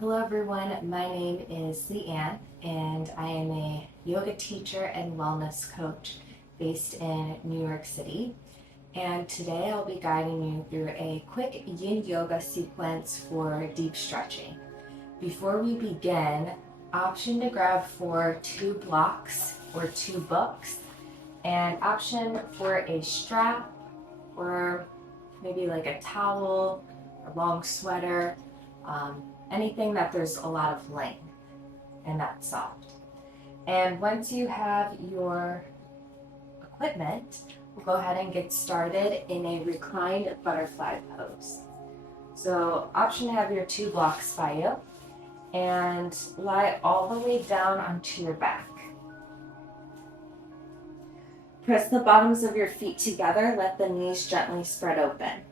Hello everyone, my name is Leanne and I am a yoga teacher and wellness coach based in New York City. And today I'll be guiding you through a quick yin yoga sequence for deep stretching. Before we begin, option to grab for 2 blocks or 2 books, and option for a strap or maybe like a towel, a long sweater, anything that there's a lot of length and that's soft. And once you have your equipment, we'll go ahead and get started in a reclined butterfly pose. So option to have your 2 blocks by you and lie all the way down onto your back. Press the bottoms of your feet together, let the knees gently spread open.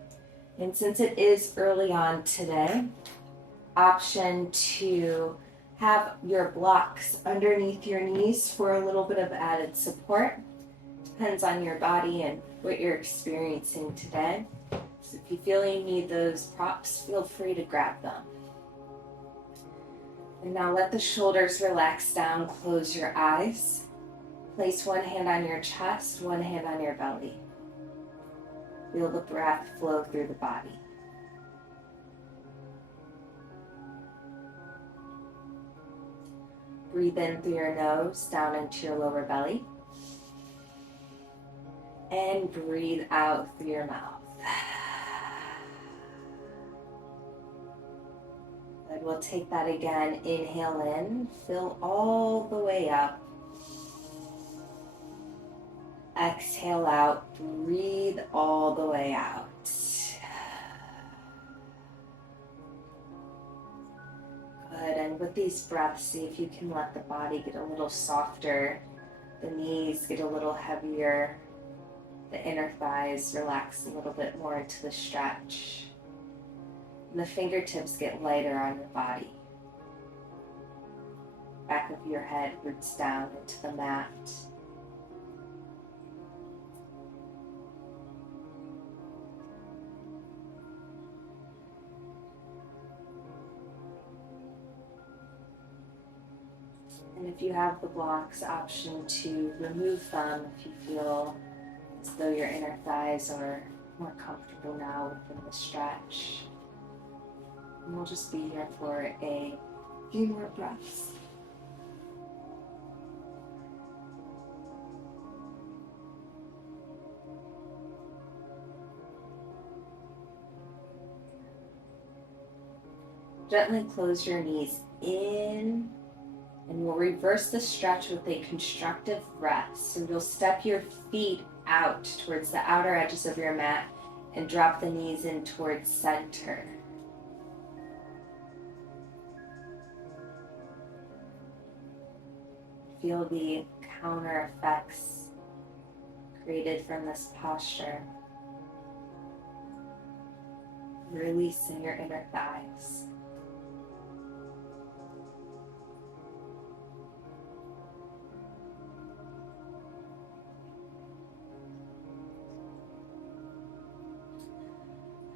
And since it is early on today, option to have your blocks underneath your knees for a little bit of added support. Depends on your body and what you're experiencing today. So if you feel you need those props, feel free to grab them. And now let the shoulders relax down, close your eyes. Place one hand on your chest, one hand on your belly. Feel the breath flow through the body. Breathe in through your nose, down into your lower belly. And breathe out through your mouth. Good, we'll take that again. Inhale in, fill all the way up. Exhale out, breathe all the way out. Good, and with these breaths, see if you can let the body get a little softer, the knees get a little heavier, the inner thighs relax a little bit more into the stretch, and the fingertips get lighter on your body. Back of your head roots down into the mat. And if you have the blocks, option to remove them if you feel as though your inner thighs are more comfortable now within the stretch. And we'll just be here for a few more breaths. Gently close your knees in. And we'll reverse the stretch with a constructive rest. So you'll step your feet out towards the outer edges of your mat and drop the knees in towards center. Feel the counter effects created from this posture. Releasing your inner thighs.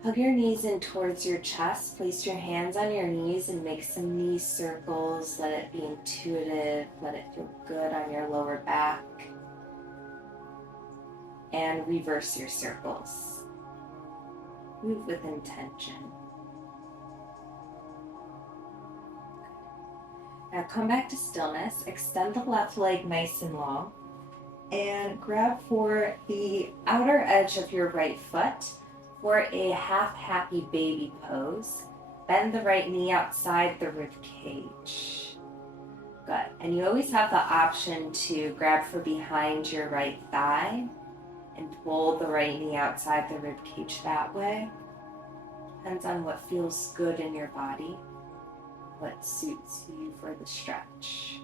Hug your knees in towards your chest. Place your hands on your knees and make some knee circles. Let it be intuitive. Let it feel good on your lower back. And reverse your circles. Move with intention. Now come back to stillness. Extend the left leg nice and long. And grab for the outer edge of your right foot. For a half happy baby pose, bend the right knee outside the rib cage. Good. And you always have the option to grab for behind your right thigh and pull the right knee outside the rib cage that way. Depends on what feels good in your body, what suits you for the stretch.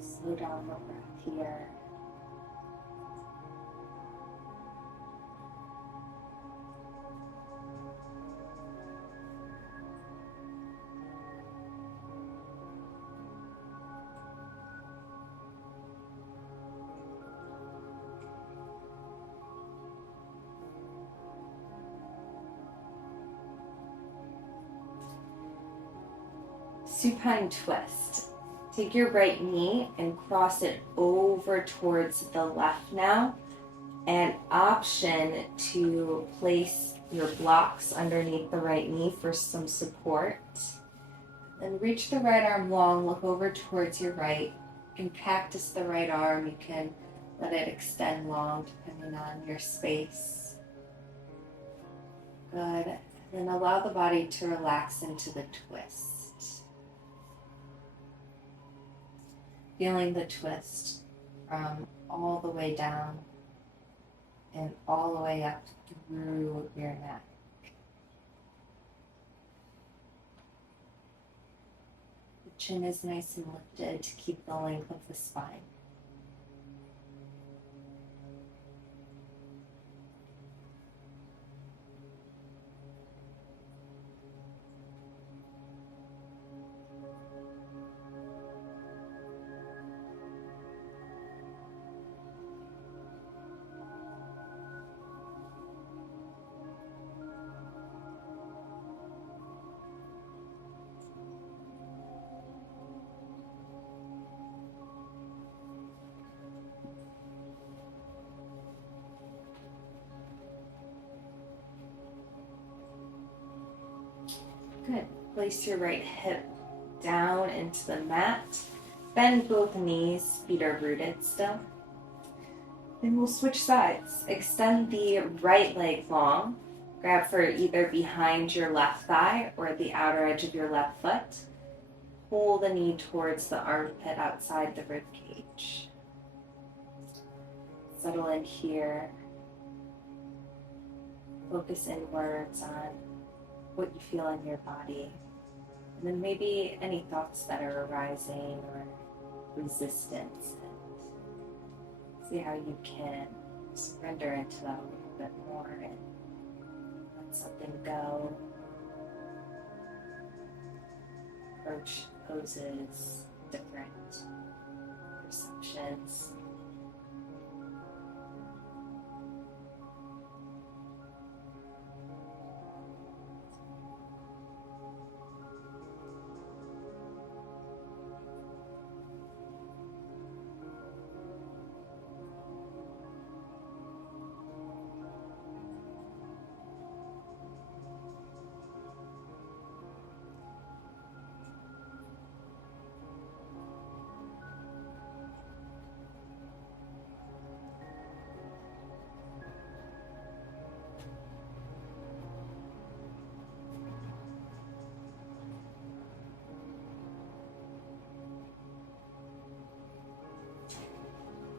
Slow down the breath here. Supine twist. Take your right knee and cross it over towards the left now. And option to place your blocks underneath the right knee for some support. Then reach the right arm long, look over towards your right. You can cactus the right arm. You can let it extend long depending on your space. Good. Then allow the body to relax into the twist. Feeling the twist from all the way down and all the way up through your neck. The chin is nice and lifted to keep the length of the spine. Good. Place your right hip down into the mat. Bend both knees, feet are rooted still. Then we'll switch sides. Extend the right leg long. Grab for either behind your left thigh or the outer edge of your left foot. Pull the knee towards the armpit outside the rib cage. Settle in here. Focus inwards on what you feel in your body. And then maybe any thoughts that are arising or resistance. And see how you can surrender into that a little bit more and let something go. Approach poses, different perceptions.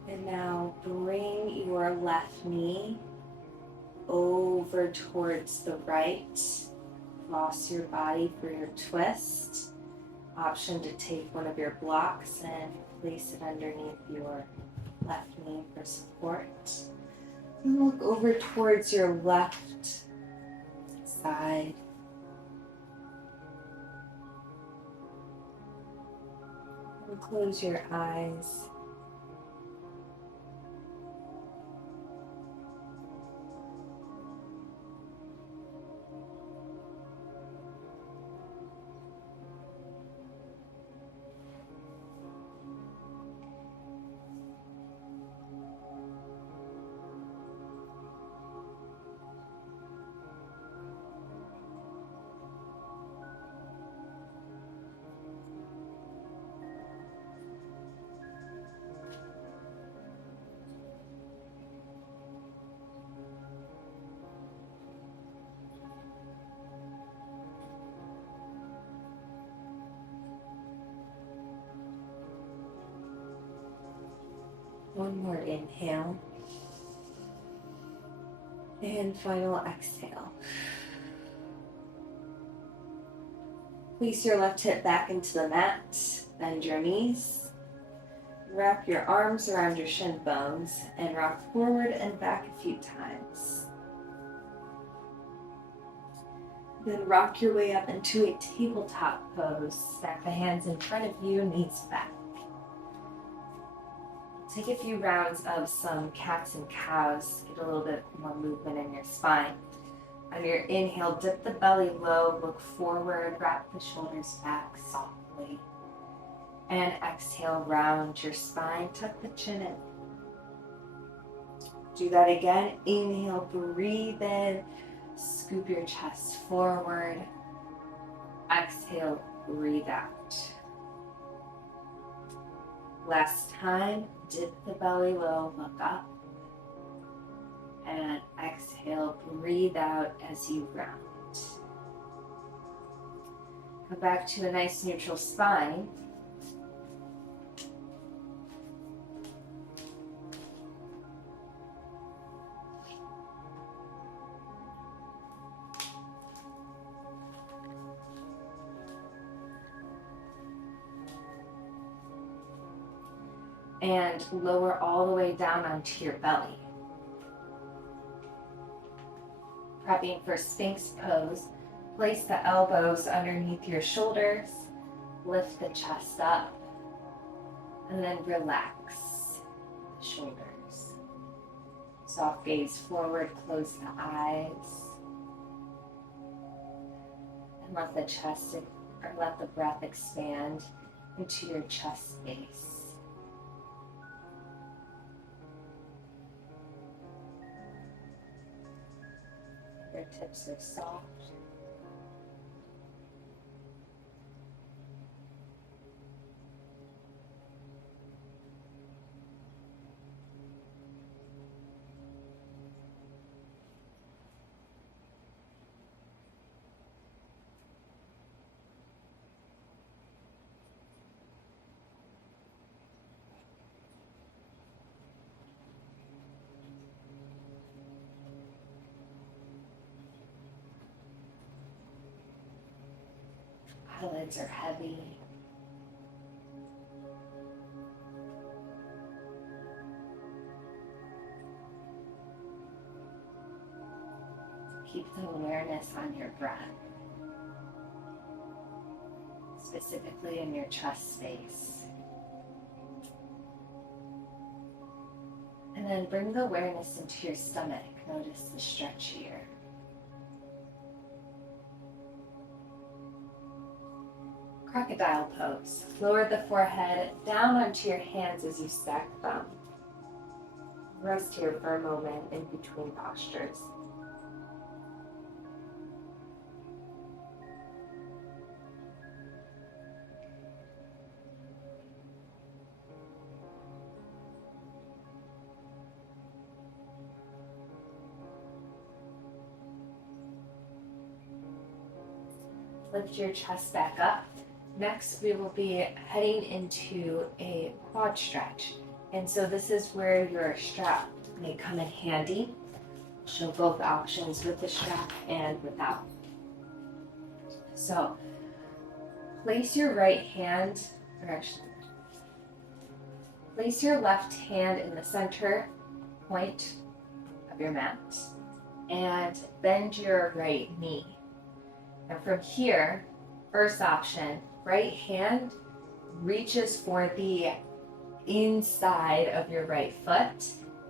And now bring your left knee over towards the right. Cross your body for your twist. Option to take one of your blocks and place it underneath your left knee for support. And look over towards your left side. And close your eyes. One more inhale. And final exhale. Place your left hip back into the mat. Bend your knees. Wrap your arms around your shin bones and rock forward and back a few times. Then rock your way up into a tabletop pose. Stack the hands in front of you, knees back. Take a few rounds of some cats and cows, get a little bit more movement in your spine. On your inhale, dip the belly low, look forward, wrap the shoulders back, soft. And exhale, round your spine, tuck the chin in. Do that again. Inhale, breathe in, scoop your chest forward. Exhale, breathe out. Last time, dip the belly low, look up. And exhale, breathe out as you round. Come back to a nice neutral spine. And lower all the way down onto your belly. Prepping for Sphinx pose, place the elbows underneath your shoulders, lift the chest up, and then relax the shoulders. Soft gaze forward, close the eyes, and let the breath expand into your chest space. Fingertips are soft. Eyelids are heavy. Keep the awareness on your breath, specifically in your chest space. And then bring the awareness into your stomach. Notice the stretch here. Crocodile pose. Lower the forehead down onto your hands as you stack them. Rest here for a moment in between postures. Lift your chest back up. Next, we will be heading into a quad stretch. And so this is where your strap may come in handy. Show both options with the strap and without. So place your place your left hand in the center point of your mat and bend your right knee. And from here, first option, right hand reaches for the inside of your right foot,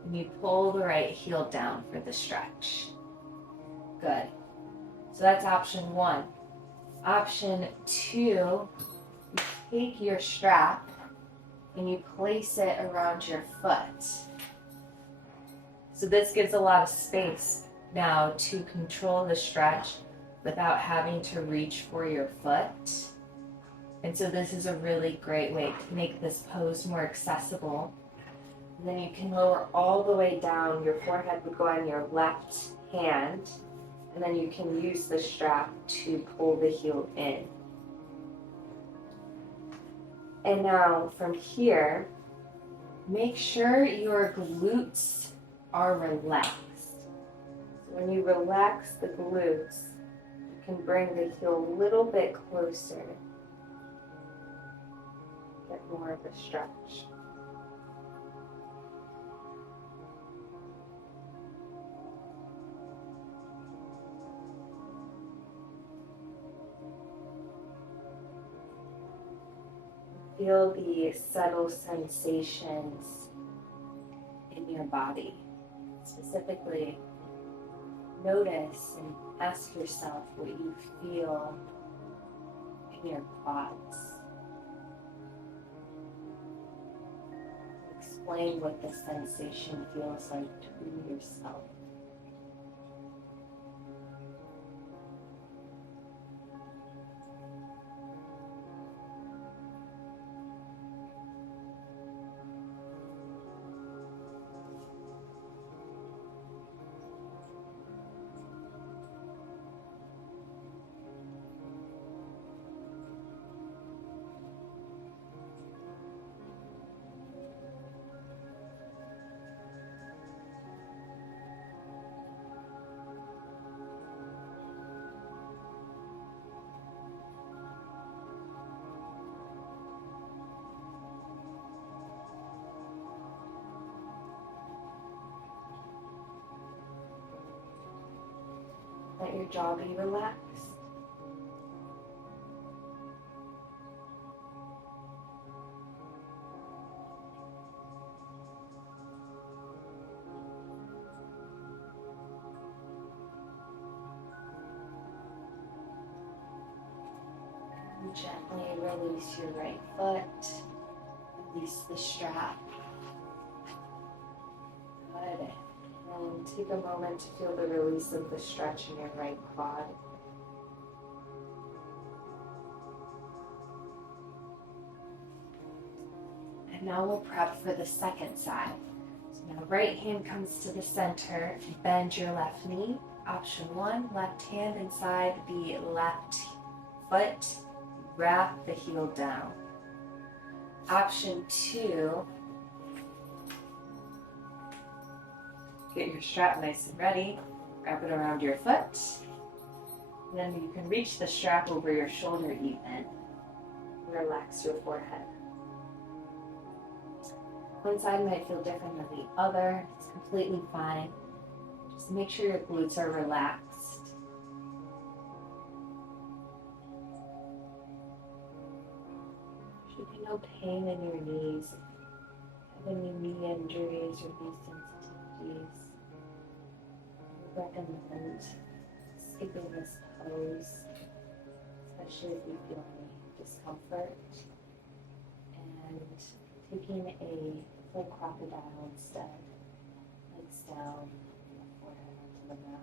and you pull the right heel down for the stretch. Good. So that's option one. Option two, you take your strap and you place it around your foot. So this gives a lot of space now to control the stretch without having to reach for your foot. And so this is a really great way to make this pose more accessible. And then you can lower all the way down. Your forehead would go on your left hand, and then you can use the strap to pull the heel in. And now from here, make sure your glutes are relaxed. So when you relax the glutes, you can bring the heel a little bit closer. Get more of a stretch. Feel the subtle sensations in your body. Specifically, notice and ask yourself what you feel in your quads. explain what the sensation feels like to yourself. Let your jaw be relaxed. And gently release your right foot. Release the strap. Good. And take a moment to feel the release of the stretch in your right quad. And now we'll prep for the second side. So now right hand comes to the center, bend your left knee. Option 1, left hand inside the left foot, wrap the heel down. Option 2, get your strap nice and ready, wrap it around your foot, and then you can reach the strap over your shoulder even. Relax your forehead. One side might feel different than the other. It's completely fine. Just make sure your glutes are relaxed. There should be no pain in your knees. Have any knee injuries or knee sensitivities? I recommend skipping this pose, especially if you feel any discomfort, and taking a full crocodile instead, legs down, forehead onto the mat.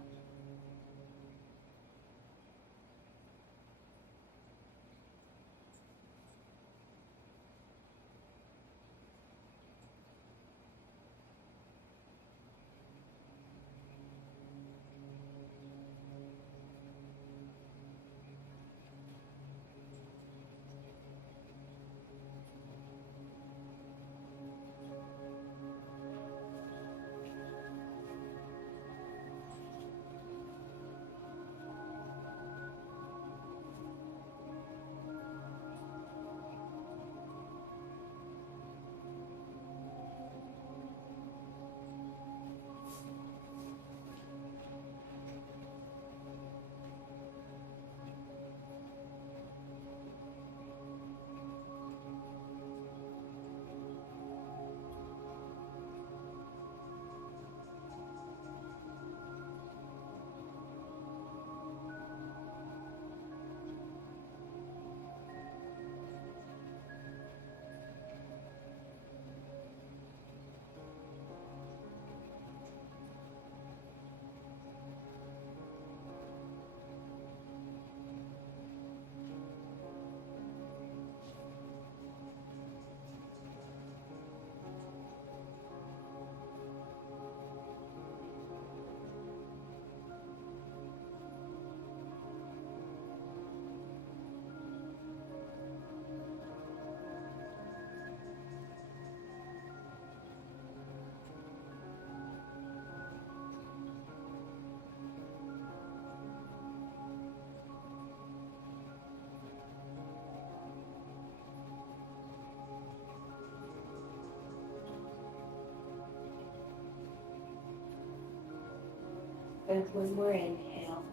And one more inhale.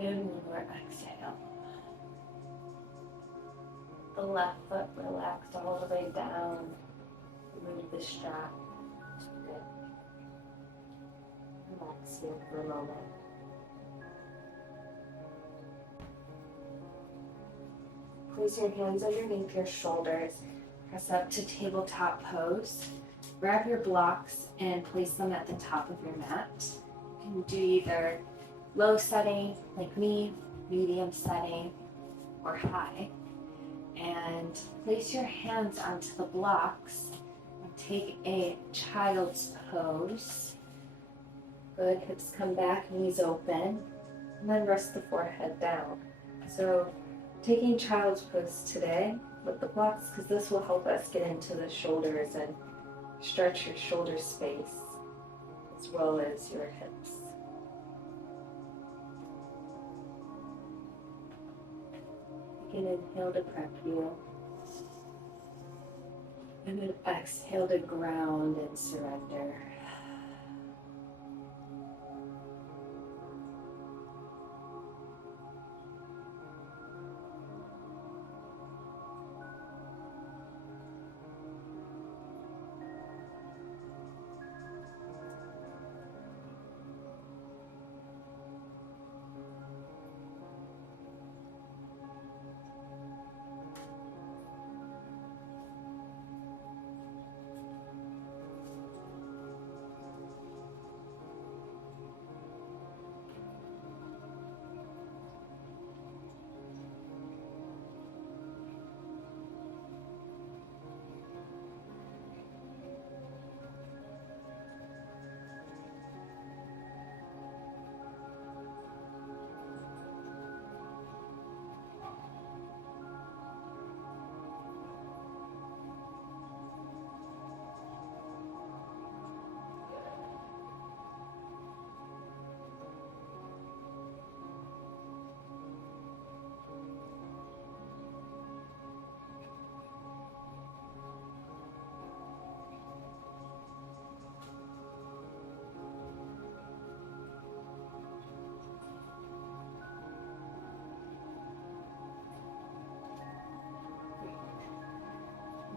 And one more exhale. The left foot relaxed all the way down. Remove the strap. Good. Relax here for a moment. Place your hands underneath your shoulders Press up to tabletop pose. Grab your blocks and place them at the top of your mat. You can do either low setting, like me, medium setting, or high. And place your hands onto the blocks and take a child's pose. Good, hips come back, knees open, and then rest the forehead down. So taking child's pose today with the blocks, because this will help us get into the shoulders and stretch your shoulder space as well as your hips. Take an inhale to prep you, and then exhale to ground and surrender.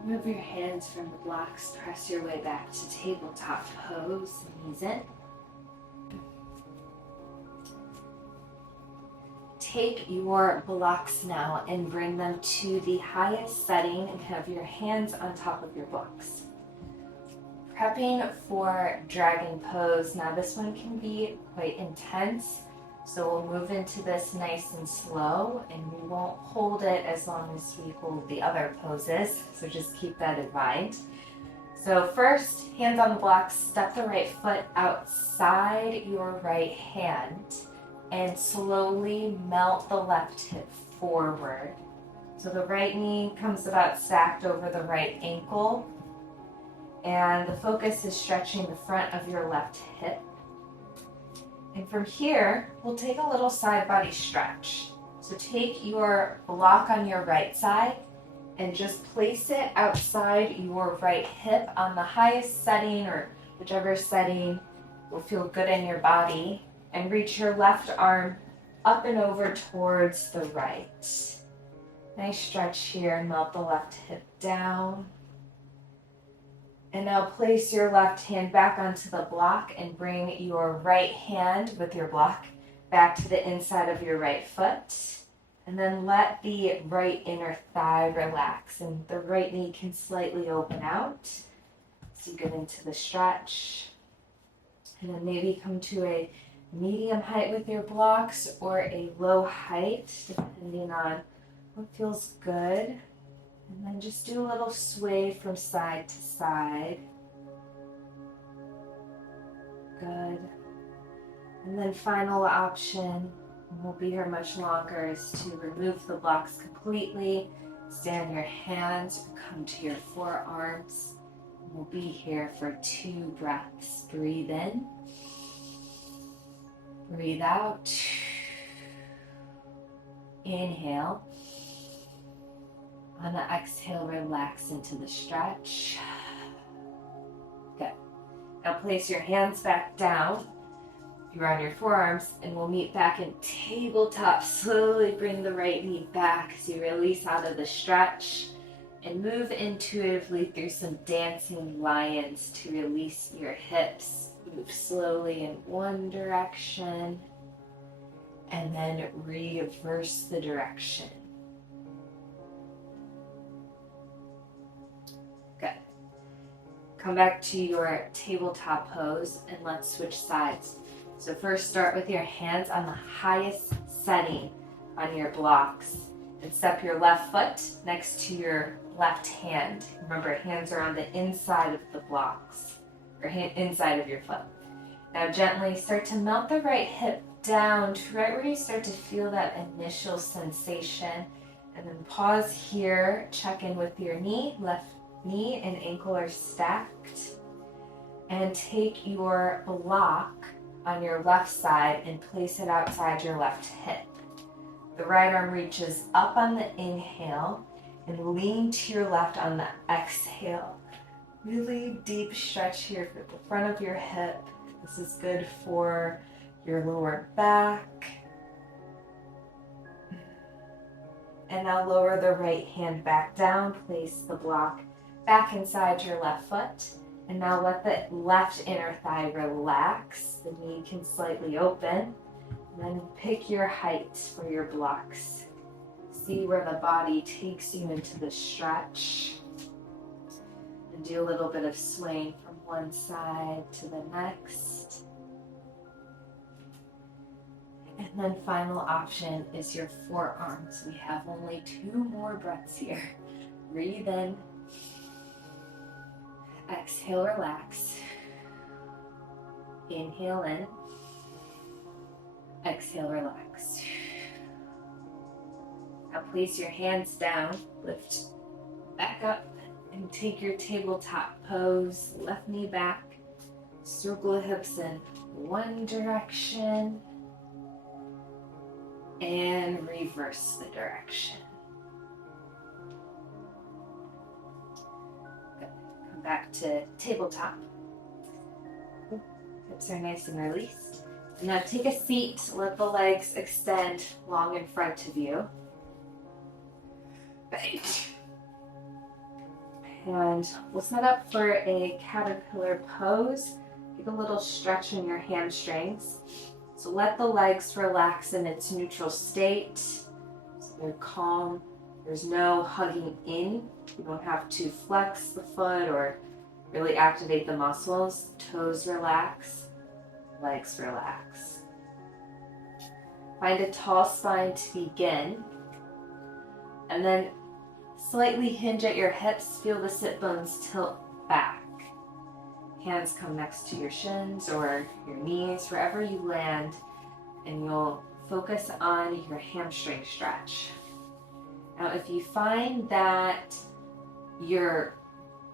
Move your hands from the blocks, press your way back to tabletop pose, knees in. Take your blocks now and bring them to the highest setting and have your hands on top of your blocks. Prepping for dragon pose. Now this one can be quite intense, so we'll move into this nice and slow, and we won't hold it as long as we hold the other poses, so just keep that in mind. So first, hands on the blocks, step the right foot outside your right hand and slowly melt the left hip forward. So the right knee comes about stacked over the right ankle, and the focus is stretching the front of your left hip. And from here, we'll take a little side body stretch. So take your block on your right side and just place it outside your right hip on the highest setting, or whichever setting will feel good in your body, and reach your left arm up and over towards the right. Nice stretch here, melt the left hip down. And now place your left hand back onto the block and bring your right hand with your block back to the inside of your right foot. And then let the right inner thigh relax, and the right knee can slightly open out as you get into the stretch. And then maybe come to a medium height with your blocks or a low height, depending on what feels good. And then just do a little sway from side to side. Good. And then final option, and won't be here much longer, is to remove the blocks completely. Stand your hands or come to your forearms. We'll be here for 2 breaths. Breathe in. Breathe out. Inhale. On the exhale, relax into the stretch. Good. Now place your hands back down. You're on your forearms, and we'll meet back in tabletop. Slowly bring the right knee back as you release out of the stretch, and move intuitively through some dancing lions to release your hips. Move slowly in one direction, and then reverse the direction. come back to your tabletop pose and let's switch sides. So first start with your hands on the highest setting on your blocks and step your left foot next to your left hand. Remember, hands are on the inside of the blocks, or inside of your foot. Now gently start to melt the right hip down to right where you start to feel that initial sensation. And then pause here, check in with your knee, left knee and ankle are stacked. And take your block on your left side and place it outside your left hip. The right arm reaches up on the inhale and lean to your left on the exhale. Really deep stretch here for the front of your hip. This is good for your lower back. And now lower the right hand back down. Place the block back inside your left foot. And now let the left inner thigh relax. The knee can slightly open. And then pick your height for your blocks. See where the body takes you into the stretch. And do a little bit of swaying from one side to the next. And then final option is your forearms. We have only 2 more breaths here. Breathe in. Exhale, relax. Inhale in. Exhale, relax. Now place your hands down, lift back up, and take your tabletop pose. Left knee back, circle hips in one direction, and reverse the direction. Good. Come back to tabletop. Hips are nice and released. And now take a seat, let the legs extend long in front of you. Right. And we'll set up for a caterpillar pose. Get a little stretch in your hamstrings. So let the legs relax in its neutral state. So they're calm. There's no hugging in. You don't have to flex the foot or really activate the muscles. Toes relax. Legs relax. Find a tall spine to begin. And then slightly hinge at your hips. Feel the sit bones tilt back. Hands come next to your shins or your knees, wherever you land, and you'll focus on your hamstring stretch. Now, if you find that your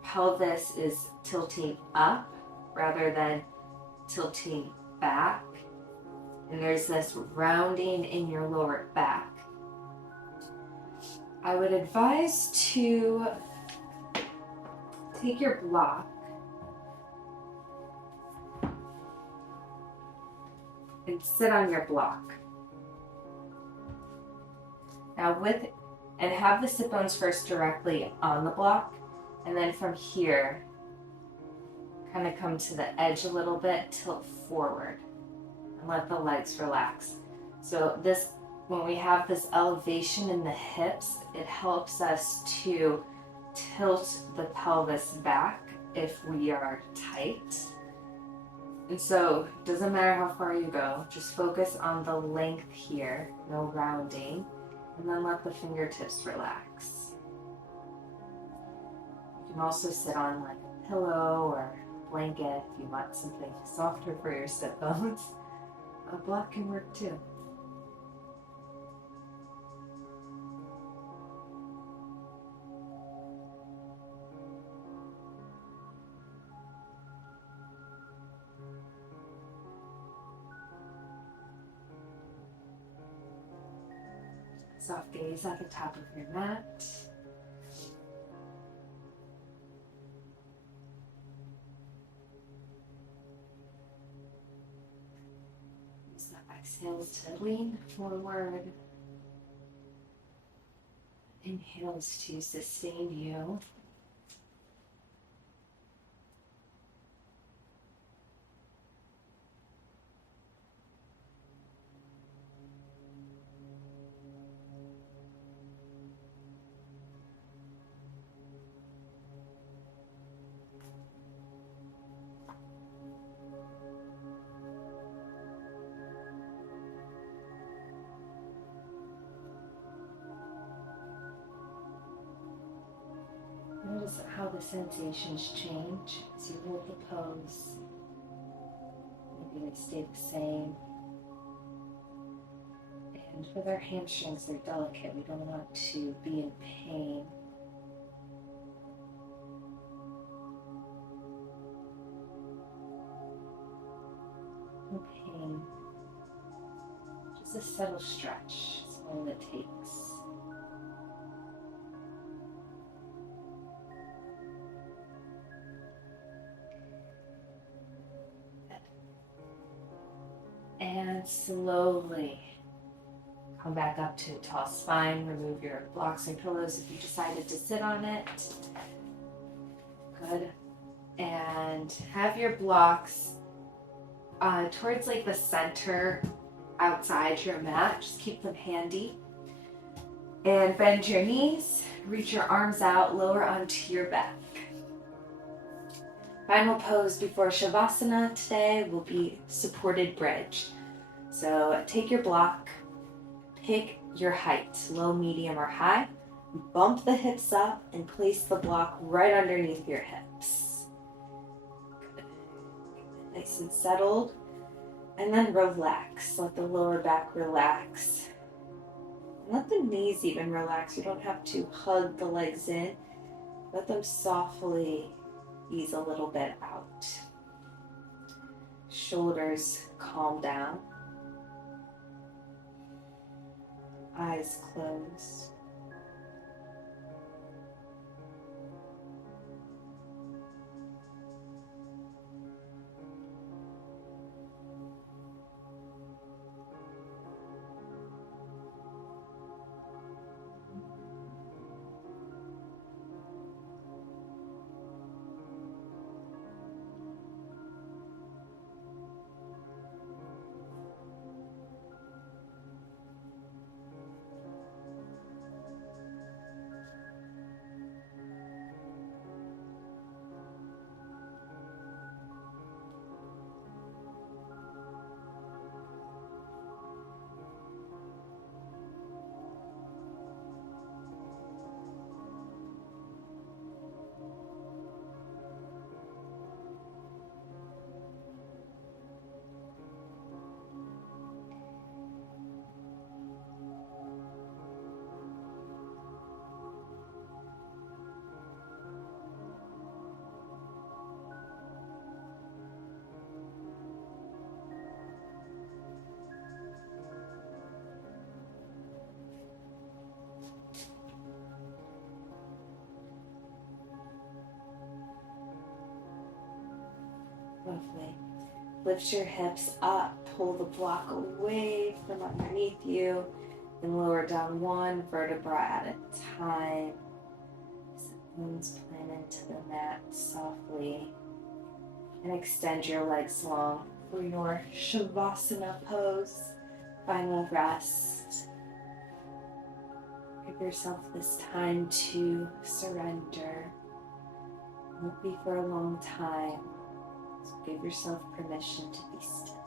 pelvis is tilting up rather than tilting back, and there's this rounding in your lower back, I would advise to take your block and sit on your block. Now and have the sit bones first directly on the block, and then from here, kind of come to the edge a little bit, tilt forward, and let the legs relax. So when we have this elevation in the hips, it helps us to tilt the pelvis back if we are tight. And so it doesn't matter how far you go, just focus on the length here, no rounding, and then let the fingertips relax. You can also sit on like a pillow or a blanket if you want something softer for your sit bones. A block can work too. Soft gaze at the top of your mat. Use the exhales to lean forward. Inhales to sustain you. Notice how the sensations change as you hold the pose. Maybe they stay the same. And with our hamstrings, they're delicate. We don't want to be in pain. No pain. Just a subtle stretch is all it takes. And slowly come back up to a tall spine. Remove your blocks and pillows if you decided to sit on it. Good. And have your blocks towards like the center outside your mat. Just keep them handy. And bend your knees. Reach your arms out, lower onto your back. Final pose before Shavasana today will be supported bridge. So take your block, pick your height, low, medium, or high. Bump the hips up and place the block right underneath your hips. Good. Nice and settled. And then relax. Let the lower back relax. Let the knees even relax. You don't have to hug the legs in. Let them softly ease a little bit out. Shoulders calm down. Eyes closed. Lovely. Lift your hips up, pull the block away from underneath you, and lower down one vertebra at a time. As the bones plant into the mat softly. And extend your legs long for your Shavasana pose. Final rest. Give yourself this time to surrender. It won't be for a long time. So give yourself permission to be still.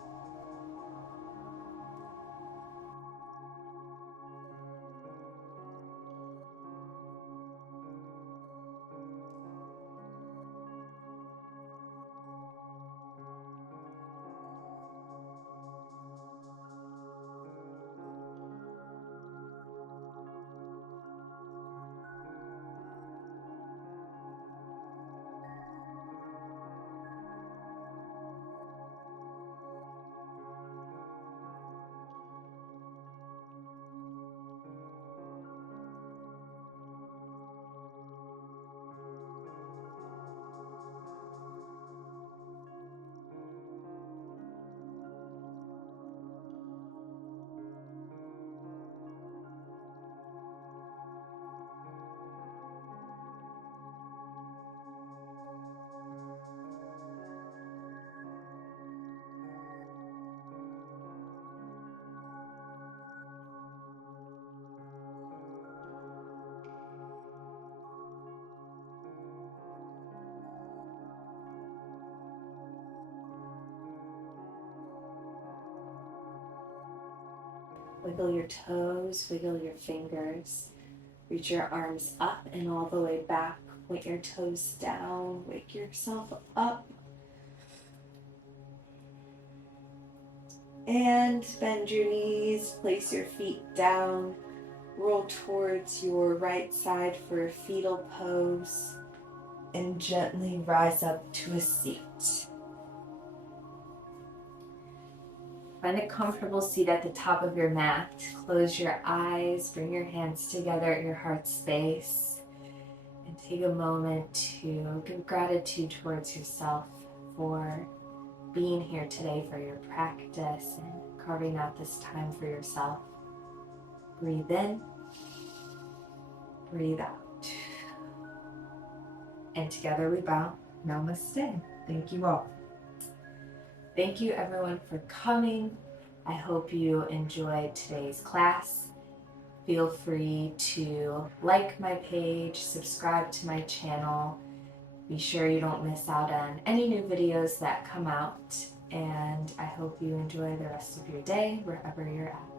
Wiggle your toes, wiggle your fingers. Reach your arms up and all the way back Point your toes down, wake yourself up. And bend your knees, place your feet down, roll towards your right side for a fetal pose, and gently rise up to a seat. Find a comfortable seat at the top of your mat. Close your eyes, bring your hands together at your heart space, and take a moment to give gratitude towards yourself for being here today for your practice and carving out this time for yourself. Breathe in, breathe out. And together we bow. Namaste. Thank you all. Thank you everyone for coming. I hope you enjoyed today's class. Feel free to like my page, subscribe to my channel. Be sure you don't miss out on any new videos that come out. And I hope you enjoy the rest of your day wherever you're at.